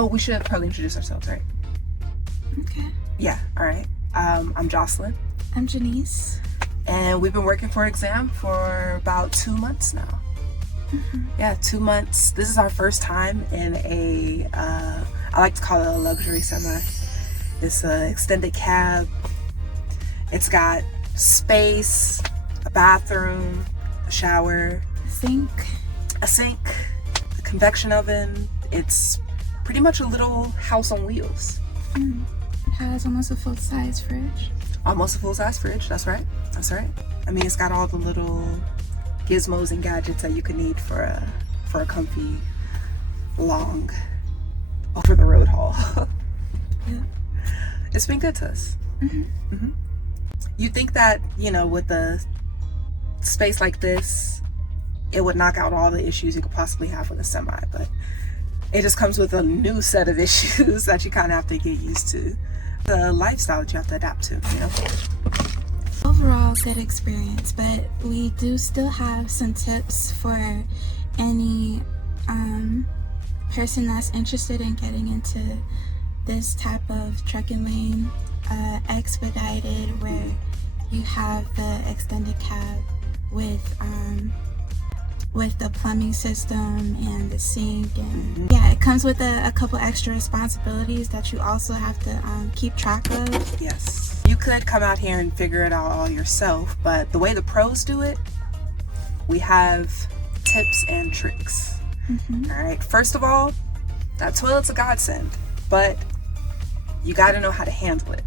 Oh, we should probably introduce ourselves, right? Okay. Yeah, all right. I'm Jocelyn. I'm Jenice. And we've been working for Exam for about 2 months now. Mm-hmm. Yeah, 2 months. This is our first time in I like to call it a luxury semi. It's an extended cab. It's got space, a bathroom, a shower, a sink, a convection oven. It's pretty much a little house on wheels. Mm. It has almost a full-size fridge. Almost a full-size fridge, that's right. That's right. I mean, it's got all the little gizmos and gadgets that you could need for a comfy, long, over-the-road haul. Yeah. It's been good to us. Mm-hmm. Mm-hmm. You think that, with a space like this, it would knock out all the issues you could possibly have with a semi, but it just comes with a new set of issues that you kind of have to get used to. The lifestyle that you have to adapt to, Overall, good experience, but we do still have some tips for any person that's interested in getting into this type of trucking lane. Expedited, where you have the extended cab with the plumbing system and the sink, and yeah, it comes with a couple extra responsibilities that you also have to keep track of. Yes, you could come out here and figure it out all yourself, but the way the pros do it, we have tips and tricks. Mm-hmm. All right, first of all, that toilet's a godsend, but you got to know how to handle it,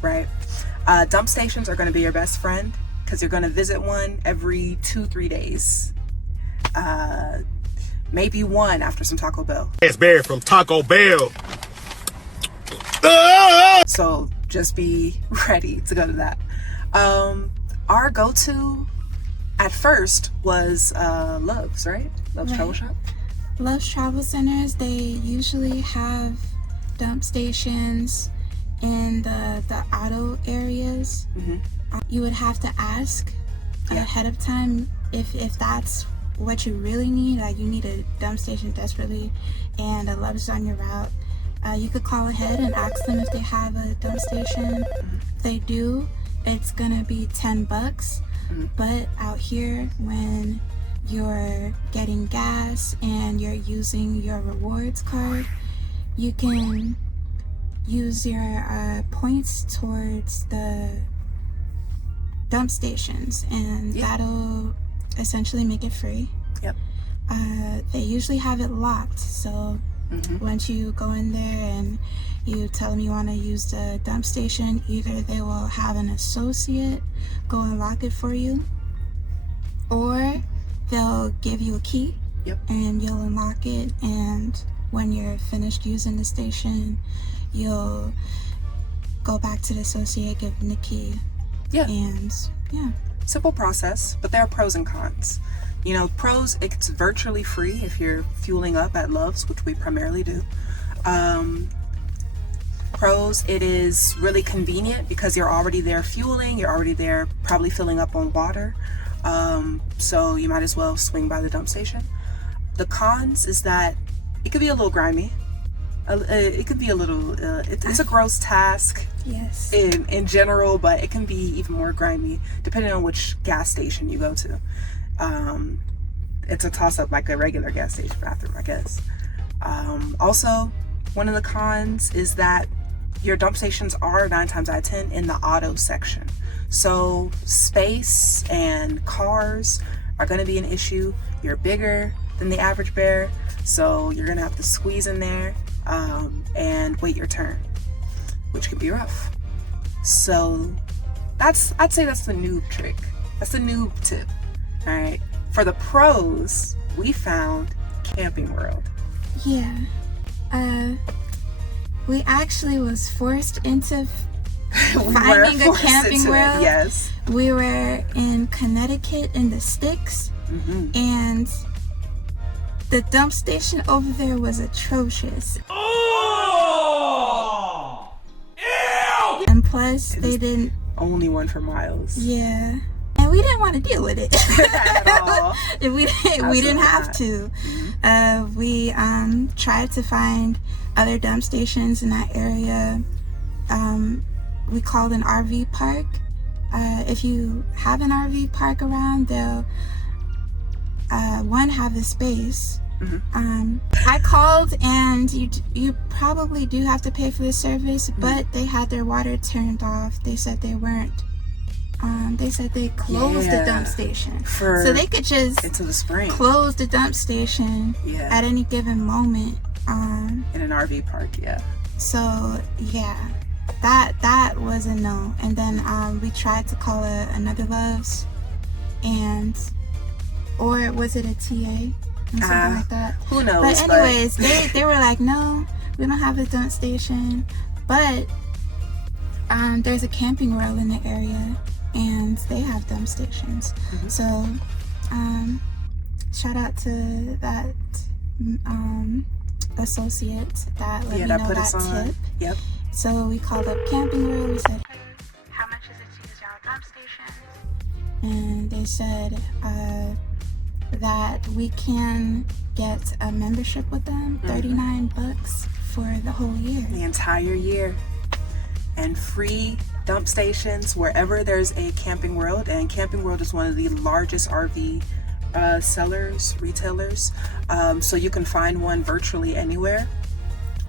right? Dump stations are going to be your best friend because you're going to visit one every 2-3 days. Maybe one after some Taco Bell. It's Barry from Taco Bell. So just be ready to go to that. Our go-to at first was Love's, right? Love's Travel Shop. Love's Travel Centers, they usually have dump stations in the auto areas. Mm-hmm. You would have to ask ahead of time if that's what you really need, like you need a dump station desperately and a Love's on your route. You could call ahead and ask them if they have a dump station. If they do, it's gonna be $10. But out here, when you're getting gas and you're using your rewards card, you can use your points towards the dump stations, and that'll essentially make it free. Yep. They usually have it locked, so once you go in there and you tell them you want to use the dump station, either they will have an associate go and lock it for you, or they'll give you a key. Yep. And you'll unlock it, and when you're finished using the station, you'll go back to the associate, give them the key. Yeah. And yeah. Simple process, but there are pros and cons. Pros, it's virtually free if you're fueling up at Love's, which we primarily do. Pros, it is really convenient because you're already there fueling, you're already there probably filling up on water. So you might as well swing by the dump station. The cons is that it could be a little grimy. It could be a little, it's a gross task. Yes. In general, but it can be even more grimy depending on which gas station you go to. It's a toss-up like a regular gas station bathroom, I guess. Also, one of the cons is that your dump stations are 9 times out of 10 in the auto section. So space and cars are going to be an issue. You're bigger than the average bear, so you're going to have to squeeze in there and wait your turn, which can be rough. So I'd say that's the noob trick. That's the noob tip. All right. For the pros, we found Camping World. Yeah. We actually was forced into finding a Camping World. Yes. We were in Connecticut in the sticks, and the dump station over there was atrocious. Oh! Ew! And plus, they didn't. Only one for miles. Yeah. And we didn't want to deal with it. At all. we didn't have to. We tried to find other dump stations in that area. We called an RV park. If you have an RV park around, they'll one, have the space. I called, and you probably do have to pay for the service, but they had their water turned off. They said they weren't. They said they closed the dump station, so they could just into the spring close the dump station at any given moment. In an RV park, So yeah, that was a no. And then we tried to call another Love's, or was it a TA? Or something like that. Who knows? But anyways, they were like, no, we don't have a dump station, but there's a Camping World in the area, and they have dump stations. So shout out to that associate that let me know put that us on. tip. Yep. So we called up Camping World. We said, how much is it to use y'all dump stations? And they said that we can get a membership with them, $39 for the whole year. The entire year. And free dump stations wherever there's a Camping World. And Camping World is one of the largest RV retailers. So you can find one virtually anywhere.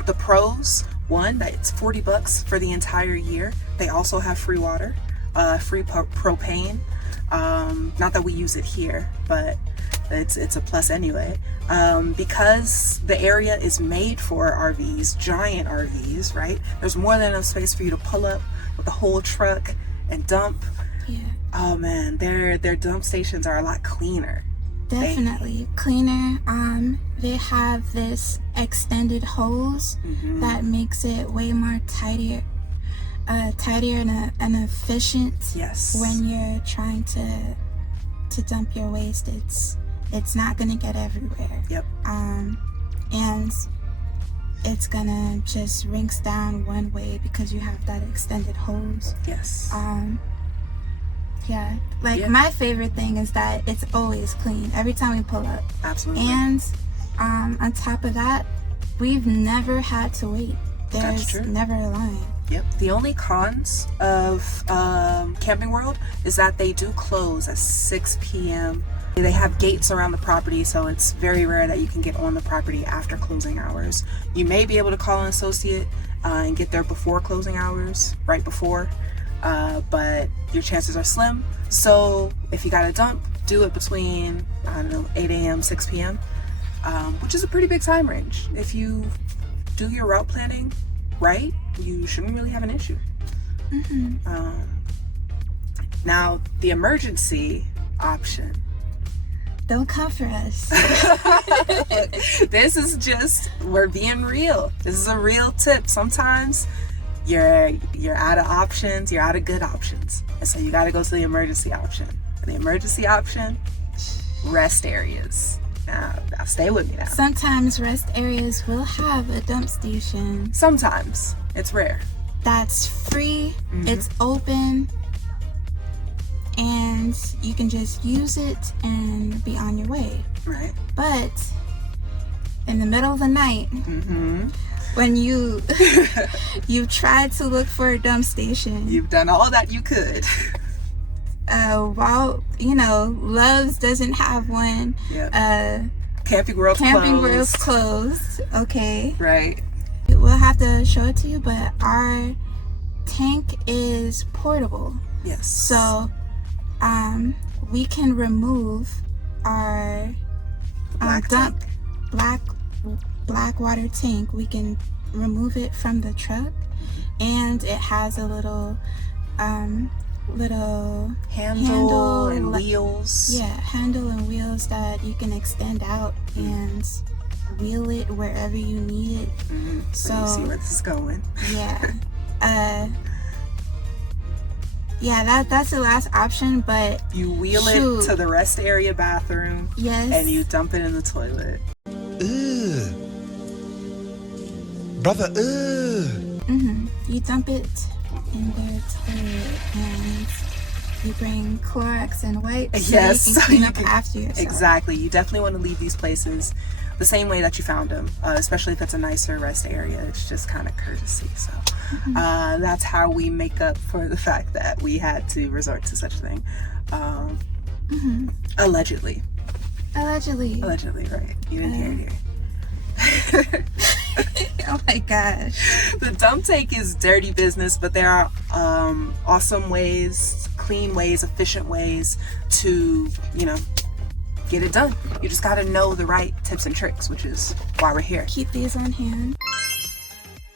The pros, one, that it's $40 for the entire year. They also have free water, free propane. Not that we use it here, but it's a plus anyway. Because the area is made for RVs, giant RVs, right? There's more than enough space for you to pull up with a whole truck and dump. Oh man, their dump stations are a lot cleaner. Definitely cleaner. They have this extended hose that makes it way more tidier and efficient. Yes. When you're trying to dump your waste, it's not gonna get everywhere. Yep. And it's gonna just rinse down one way because you have that extended hose. Yes. Yeah, my favorite thing is that it's always clean every time we pull up. Absolutely. And on top of that, we've never had to wait. There's never a line. Yep. The only cons of Camping World is that they do close at 6 p.m. They have gates around the property, so it's very rare that you can get on the property after closing hours. You may be able to call an associate and get there before closing hours, right before. But your chances are slim. So if you got to dump, do it between, 8 a.m., 6 p.m., which is a pretty big time range. If you do your route planning right, you shouldn't really have an issue. Now, the emergency option. Don't come for us. This is just, we're being real. This is a real tip. Sometimes you're out of options, you're out of good options, and so you got to go to the emergency option. And the emergency option, rest areas. Now stay with me now. Sometimes rest areas will have a dump station. Sometimes. It's rare. That's free. It's open, and you can just use it and be on your way. Right. But in the middle of the night, when you tried to look for a dump station, you've done all that you could. While Love's doesn't have one. Camping World's closed. Okay. Right. We'll have to show it to you, but our tank is portable. Yes. So we can remove our black water tank. We can remove it from the truck, and it has a little handle and wheels. Handle and wheels that you can extend out and wheel it wherever you need it. So you see where this is going. That's the last option, but you wheel it to the rest area bathroom. Yes. And you dump it in the toilet. Brother, You dump it in their toilet, and You bring Clorox and wipes so Yes, you can clean you up can- after yourself. Exactly. You definitely want to leave these places the same way that you found them, especially if it's a nicer rest area. It's just kind of courtesy. So that's how we make up for the fact that we had to resort to such a thing. Allegedly. Allegedly. Allegedly, right. You didn't hear it here. Oh my gosh. The dump take is dirty business, but there are awesome ways, clean ways, efficient ways to, get it done. You just got to know the right tips and tricks, which is why we're here. Keep these on hand.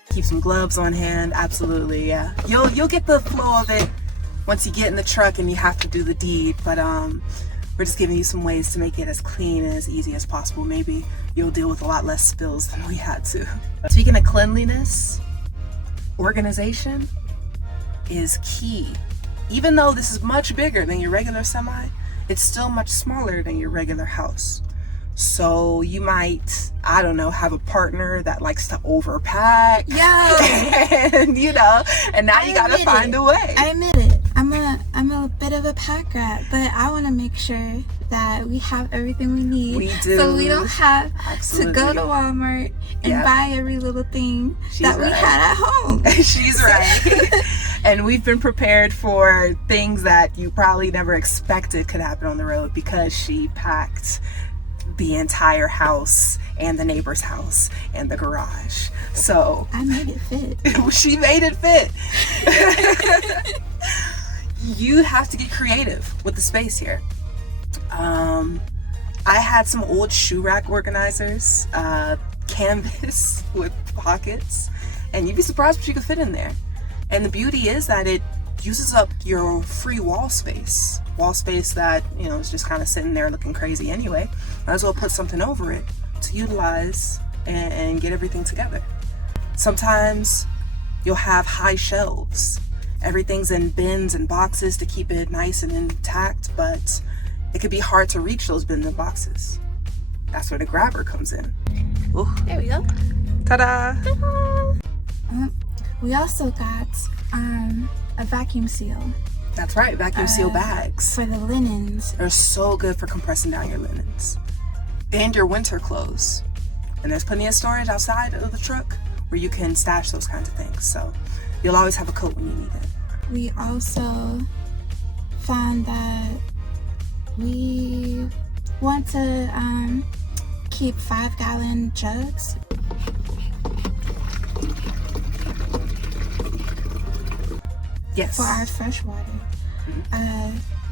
Keep some gloves on hand. Absolutely, yeah. You'll get the flow of it once you get in the truck and you have to do the deed. But we're just giving you some ways to make it as clean and as easy as possible. Maybe you'll deal with a lot less spills than we had to. Speaking of cleanliness, organization is key. Even though this is much bigger than your regular semi, it's still much smaller than your regular house. So you might, I don't know, have a partner that likes to overpack. And and now you gotta find a way. I admit it. I'm a bit of a pack rat, but I want to make sure that we have everything we need. We do. So we don't have Absolutely. to go to Walmart and buy every little thing we right. had at home. She's right. And we've been prepared for things that you probably never expected could happen on the road because she packed the entire house and the neighbor's house and the garage. So I made it fit. she made it fit. You have to get creative with the space here. I had some old shoe rack organizers, canvas with pockets, and you'd be surprised what you could fit in there. And the beauty is that it uses up your free wall space that is just kind of sitting there looking crazy anyway. Might as well put something over it to utilize and get everything together. Sometimes you'll have high shelves. Everything's in bins and boxes to keep it nice and intact, but it could be hard to reach those bins and boxes. That's where the grabber comes in. Ooh. There we go. Ta-da! We also got a vacuum seal. That's right, vacuum seal bags. For the linens. They're so good for compressing down your linens and your winter clothes. And there's plenty of storage outside of the truck where you can stash those kinds of things. So you'll always have a coat when you need it. We also found that we want to keep 5-gallon jugs. Yes. For our fresh water.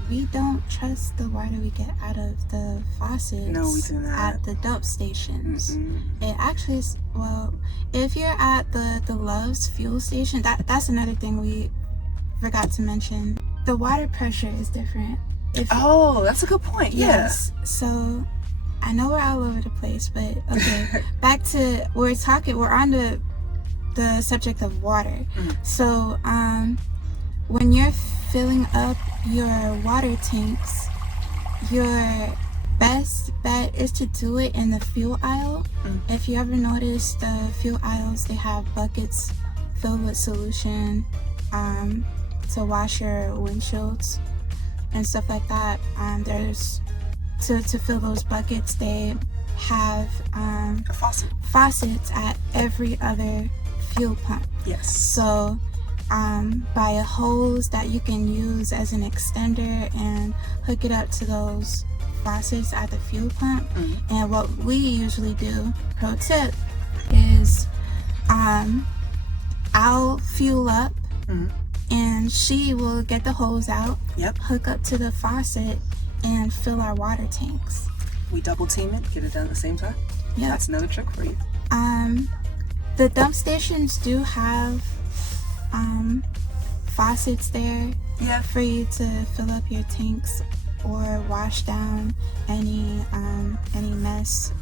We don't trust the water we get out of the faucets. No, we do not. At the dump stations. It actually is, well, if you're at the Love's fuel station, that's another thing we forgot to mention. The water pressure is different. Oh, that's a good point. Yes. So I know we're all over the place, but okay. Back to we're on the subject of water. So when you're filling up your water tanks, your best bet is to do it in the fuel aisle. If you ever notice the fuel aisles, they have buckets filled with solution to wash your windshields and stuff like that. There's to fill those buckets, they have A faucet. faucets at every other fuel pump. Yes. So buy a hose that you can use as an extender and hook it up to those faucets at the fuel pump. And what we usually do, pro tip, is I'll fuel up and she will get the hose out, hook up to the faucet, and fill our water tanks. We double team it, get it done at the same time. That's another trick for you. The dump stations do have faucets there for you to fill up your tanks or wash down any mess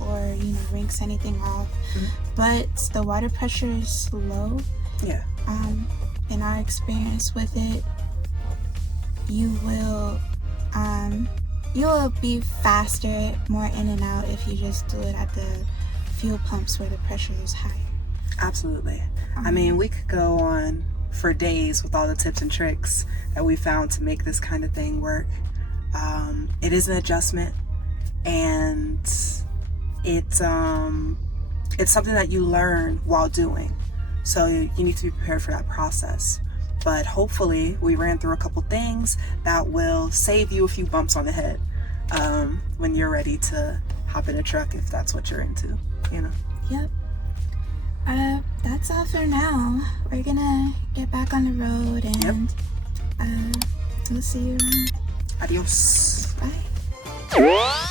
or rinse anything off. But the water pressure is low. In our experience with it, you will be faster, more in and out if you just do it at the fuel pumps where the pressure is higher. Absolutely. I mean, we could go on for days with all the tips and tricks that we found to make this kind of thing work. It is an adjustment, and it's something that you learn while doing. So you need to be prepared for that process. But hopefully we ran through a couple things that will save you a few bumps on the head when you're ready to hop in a truck, if that's what you're into, you know. Yep. That's all for now. We're gonna get back on the road, and we'll see you around. Adios. Bye.